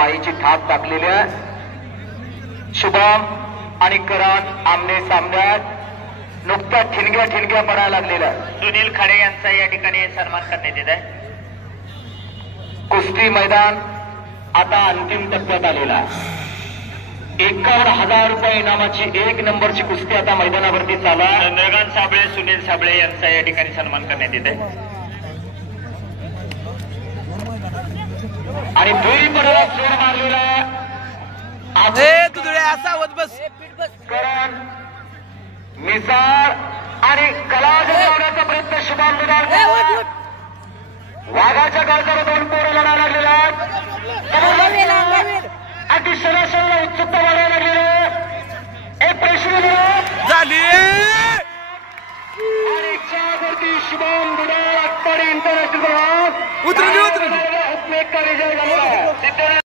पायीची थाप टाकलेली आहे. शुभम आणि करण आमने सामन्यात नुकत्या ठिणग्या पडायला लागलेल्या. सुनील खाडे यांचा या ठिकाणी सन्मान करण्यात येत आहे. कुस्ती मैदान आता अंतिम टप्प्यात आलेला. 51,000 रुपये इनामाची 1 नंबरची कुस्ती आता मैदानावरती चालू आहे. चंद्रकांत साबळे सुनील साबळे यांचा या ठिकाणी सन्मान करण्यात येत आहे. आणि दुई पडाला जोर मारलेला करण मिसाळ आणि कलाज लावण्याचा प्रयत्न शुभम दुधाळ. वाघाच्या काळजाला 2 पोरं लढायला लागलेला अगदी शराशरीला उत्सुकता वाढायला लागलेलं. एक प्रश्न झाली आणि वरती शुभम दुधाळ आटपाडी इंटरनॅशनल उतरली विजय झाला.